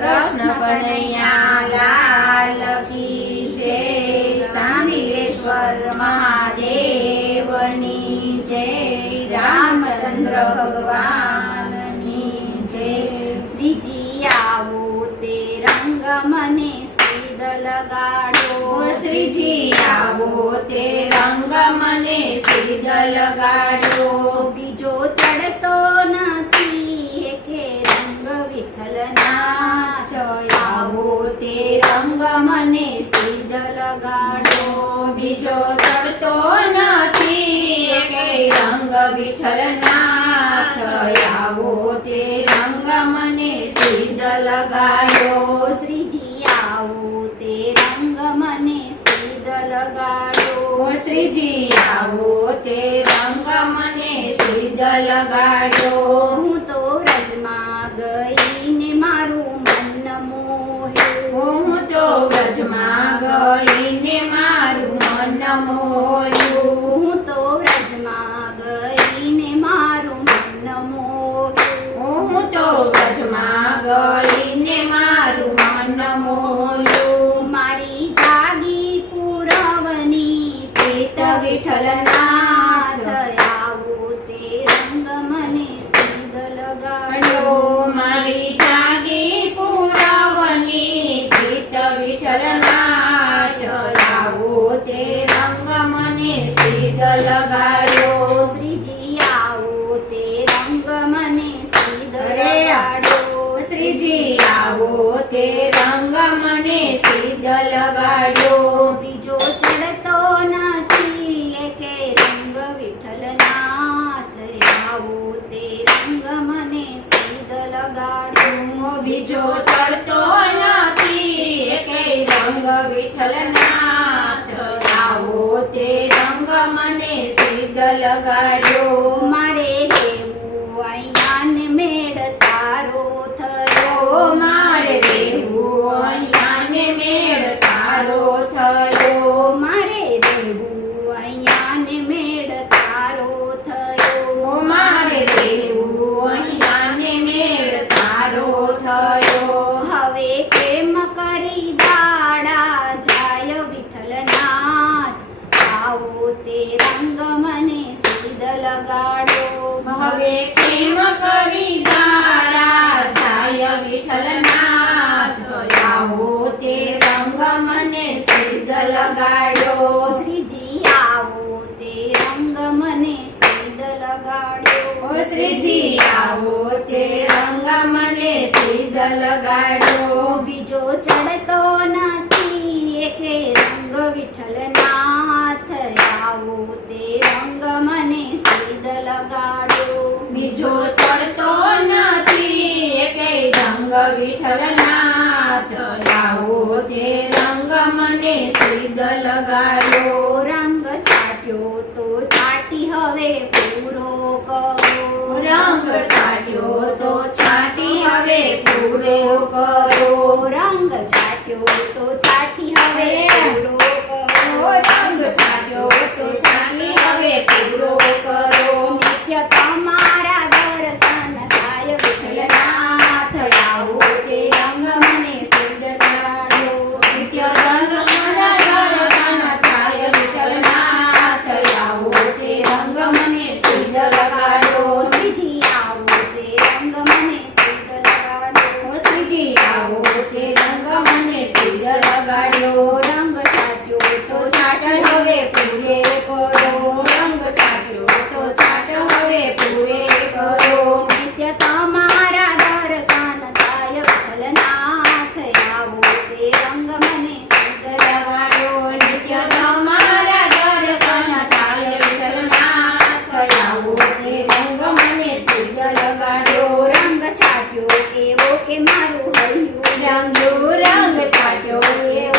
કૃષ્ણ કનૈયા લાલ કી જય, શાંતિલેશ્વર મહાદેવની જય, રામચંદ્ર ભગવાનની જય। શ્રીજી આવો તે રંગ મને સીધ લગાડો, શ્રીજી આવો તે રંગ મને સીધ લગાડો। બીજો ચડતો નથી કે રંગ વિઠ્ઠલનાથ, આવો તે રંગ મને સીધ લગાડો। બીજો ચડતો નથી કે રંગ વિઠ્ઠલનાથ, આવો તે રંગ મને સીધ લગાડો। શ્રીજી આવો તે રંગ મને સીધ લગાડો, શ્રીજી આવો તે રંગ મને સીધ લગાડો। હું તો વ્રજમાં ગઈને મારું મન મોહ્યું, હું તો વ્રજમાં ગઈને મારું મન મોહ્યું। હું તો વ્રજમાં ગઈને મારું મન મોહ્યું, હું તો વ્રજમાં ગઈને મારું મન મોહ્યું। મારી જાગી પુરવની પ્રીત વિઠ્ઠલનાથ, આવો તે રંગ મને સીધ લગાડો। મારી જાગી પુરાવની પ્રીત વિઠ્ઠલનાથ, આવો તે રંગ મને સીધ લગાડો। શ્રીજી આવો તે રંગ મને સીધ અરે લગાડો। શ્રીજી આવો તે રંગ મને સીધ લગાડો। બીજો ચડતો નથી કે રંગ વિઠ્ઠલનાથ, આવો તે રંગ મને સીધ લગાડો। બીજો ચડતો નથી કે રંગ વિઠ્ઠલનાથ, આવો તે રંગ મને સીધ લગાડો। મારે દેવું અહીંયા ને મેળ તારો થયો, મારે દેવું અહીંયા ને મેળ તારો થયો। મારે દેવું અહીંયા ને મેળ તારો થયો। મારે દેવું અહીંયા ને મેળ તારો થયો। હવે કેમ કરી દાડા જાય વિઠ્ઠલનાથ, આવો તે રંગ મને સીધ લગાડો। હવે કેમ કરી દાડા જાય વિઠ્ઠલનાથ, આવો તે રંગ મને સીધ લગાડો। શ્રીજી આવો તે રંગ મને સીધ લગાડો। શ્રીજી આવો તે રંગ મને સીધ લગાડો। બીજો ચડતો નથી કે રંગ વિઠ્ઠલનાથ, આવો તે રંગ મને સીધ લગાડો। બીજો ચડતો નથી કે રંગ વિઠ્ઠલનાથ, આવો તે રંગ મને સીધ લગાડો। રંગ છાટ્યો તો છાટી હવે પૂરો કરો, રંગ છાટ્યો તો છાટી હવે પૂરો કરો। રંગ છાટ્યો તો છાટી હવે પૂરો કરો, રંગ છાટ્યો તો છાટી હવે પૂરો કરો। નિત્ય તમારા દર્શન થાય વિઠ્ઠલનાથ, આવો તે રંગ મને સીધ લગાડો। નિત્ય દર્શન થાય વિઠ્ઠલનાથ, આવો તે રંગ મને સીધ લગાડો। શ્રીજી આવો તે રંગ મને સીધ લગાડો। શ્રીજી આવો તે રંગ મને સીધ લગાડો। રંગ છાટ્યો તો છાટ હવે પૂરે કરો, રંગ છાટ્યો તો છાટ હવે પૂરે કરો। નિત્ય તમારા દર્શન થાય વિઠ્ઠલનાથ, આવો તે રંગ મને સીધ લગાડો। નિત્ય તમારા દર્શન થાય વિઠ્ઠલનાથ, આવો તે રંગ મને સીધ લગાડો। રંગ છાટ્યો એવો કે મારું હૈયું રંગ છાટ્યો એવો